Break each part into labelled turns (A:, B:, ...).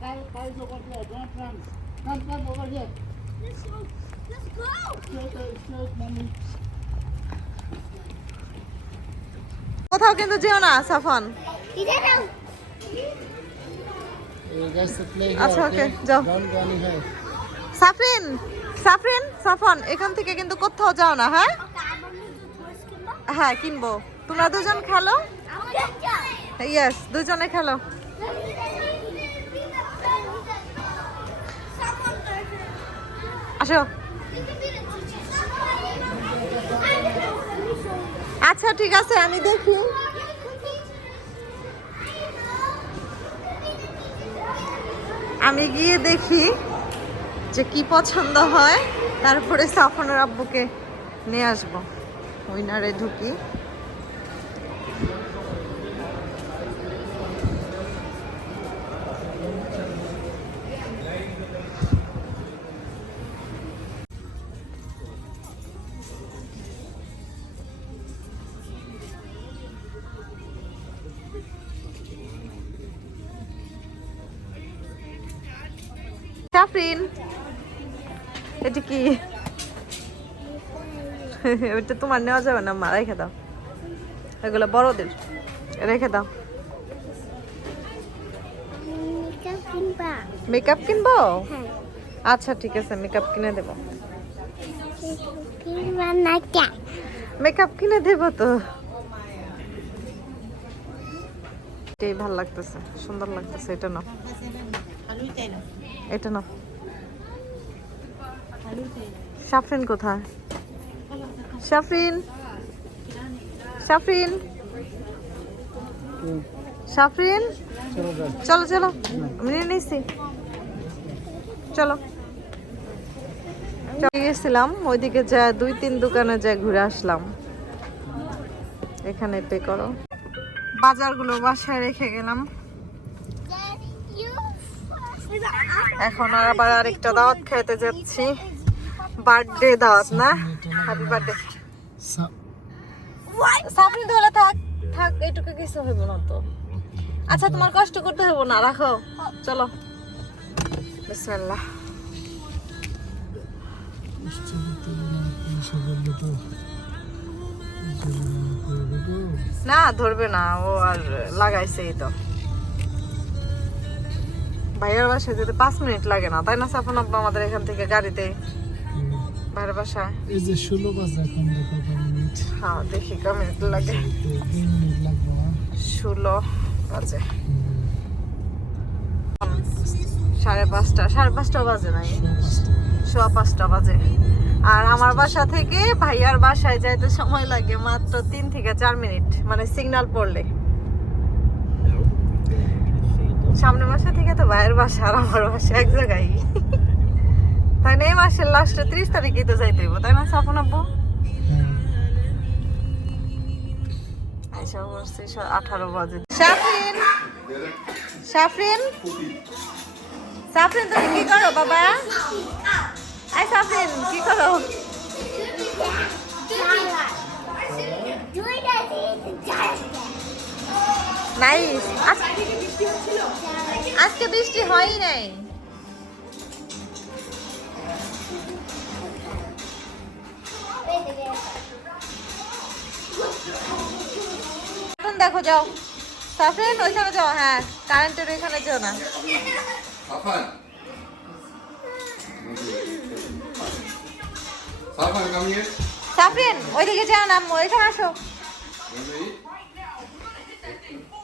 A: Kyle, Kyle's over here. Don't run. Come, come over here.
B: Let's go. Let's go.
A: Straight, straight, mommy.
C: কোথাও কিন্তু যেও না সাফান আচ্ছা ওকে যাও সাফরিন সাফরিন সাফন এখান থেকে কিন্তু কোথাও যাও না হ্যাঁ হ্যাঁ কিনবো তোমরা দুজন খেলো ইয়েস দুজনে খেলো আসো। আচ্ছা ঠিক আছে, আমি দেখি। আমি গিয়ে দেখি যে কি পছন্দ হয়, তারপরে সাফনের আব্বুকে নিয়ে আসব। উইনারে ঢুকি। সাফরিন। এটা কি? ওইটা তোমার নেওয়া যাবে না মা? রেখে দাও। এগুলো বড়দের। রেখে দাও। মেকআপ কিনবো?
B: হ্যাঁ।
C: আচ্ছা ঠিক আছে মেকআপ কিনে দেবো।
B: না
C: মেকআপ কিনে দেবো তো। এটাই ভালো লাগতেছে সুন্দর লাগতেছে এটা নাও। এটা নাও। সাফরিন কোথায়? সাফরিন সাফরিন সাফরিন
A: চলো
C: চলো। আমি নিয়ে নিচ্ছি চলো। চলে গেছিলাম ওইদিকে যা দুই তিন দোকানে যা ঘুরে আসলাম। এখানে পে করো। বাজারগুলো বাসায় রেখে গেলাম। এখন আবার আরেকটা দাওয়াত খাইতে যাচ্ছি। বার্থডে দাওয়াত, না? হ্যাপি বার্থডে
A: সা-
C: সামনে ধরে থাক থাক এইটুকু কিছু হইব না তো। আচ্ছা তোমার কষ্ট করতে হইব না, রাখো। চলো। বিসমিল্লাহ। না, ধরবে না, ও আর লাগাইছেই তো। ভাইয়ের বাসায় যেতে পাঁচ মিনিট লাগে না তাই না সাফন আব্বা আমাদের এখান থেকে গাড়িতে ভাইয়ের বাসায়?
A: এই যে ষোলো বাজে এখন মিনিট?
C: হ্যাঁ দেখি ক মিনিট লাগে।
A: না
C: ষোলো বাজে। সাড়ে পাঁচটা সাড়ে পাঁচটা বাজে নাই? সোয়া পাঁচটা বাজে। আর আমার বাসা থেকে ভাইয়ার বাসায় যাইতে সময় লাগে মাত্র তিন থেকে চার মিনিট মানে সিগন্যাল পড়লে। সামনের বাসা থেকে তো ভাইয়ের বাসা আর আমার বাসা এক জায়গায়। তাই না, এই মাসের লাস্টে ত্রিশ তারিখে তো যাইতে হইব, তাই না সাফন আব্বু? আঠারো বাজে। সাফরিন সাফরিন? সাফরিন, তুমি কি করো বাবা? আই সাফরিন, কি করো? নাইস আজকে বৃষ্টি হয়ই নাই। এখন দেখো যাও। সাফরিন ওইখানে যাও। হ্যাঁ কারেন্টের ওইখানে যাও না। সাফরিন ওইদিকে যাও না ওইখানে আসো?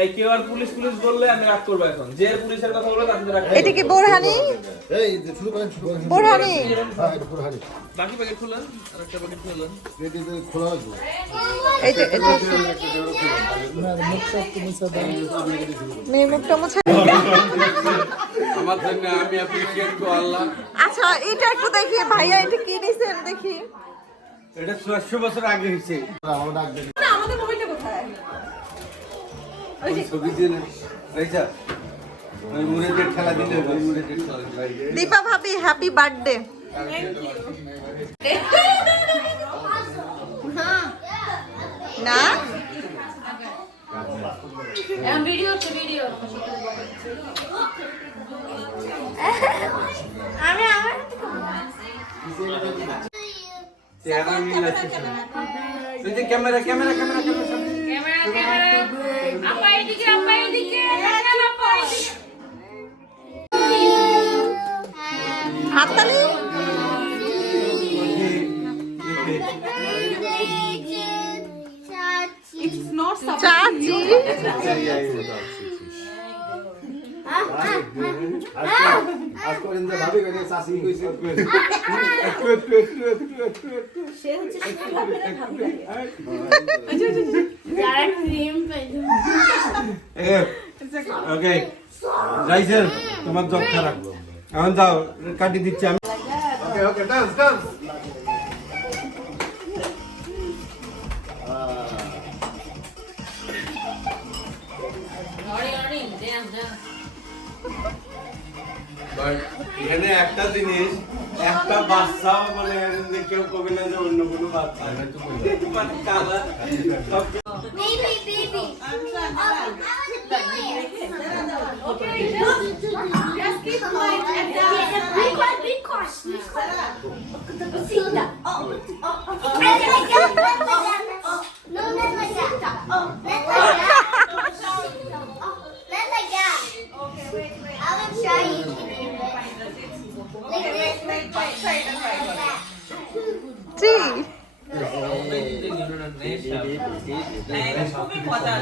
D: এই কেউ আর পুলিশ পুলিশ বললে আমি রাগ করব এখন। যে পুলিশের কথা বলবে তার সাথে রাগ করব।
C: এটা কি বোরহানি?
E: এই শুরু করেন শুরু করেন।
C: বোরহানি?
E: হ্যাঁ এটা পুরো
D: বাকি প্যাকেট খুলেন আর একটা প্যাকেট খুলেন
E: এটি যে খোলা
C: এটা
A: না সব
C: মেয়ে মুখটা মুছে
F: আমার জন্য আমি অ্যাপ্রিসিয়েট করো আল্লাহ।
C: আচ্ছা এটা একটু দেখি। ভাইয়া এটা কি নিছেন দেখি।
F: এটা ছয়শো বছর আগে হয়েছে।
E: আমার ডাক দেন।
C: আমাদের মোবাইলটা কোথায়?
F: ছবি দিয়ে রয়েছা ওই মুড়ে যে খেলা দিলে ওই মুড়ে যে খেলা দিলে
C: দীপা ভাবি হ্যাপি বার্থডে না
B: আমি আমার
F: চেহারা মিল যে
E: ভাবি করে শাসি কইছে?
F: ওকে তোমার জব খারাপ এখন যাও কাটি দিচ্ছি আমি।
E: ওকে ওকে ডান্স ডান্স
F: এখানে একটা জিনিস একটা বাচ্চাও মানে কেউ কবে না যে অন্য কোনো বাচ্চা মানে কালা সব
B: Baby, baby. Oh, I want to
C: জি
D: খুবই মজা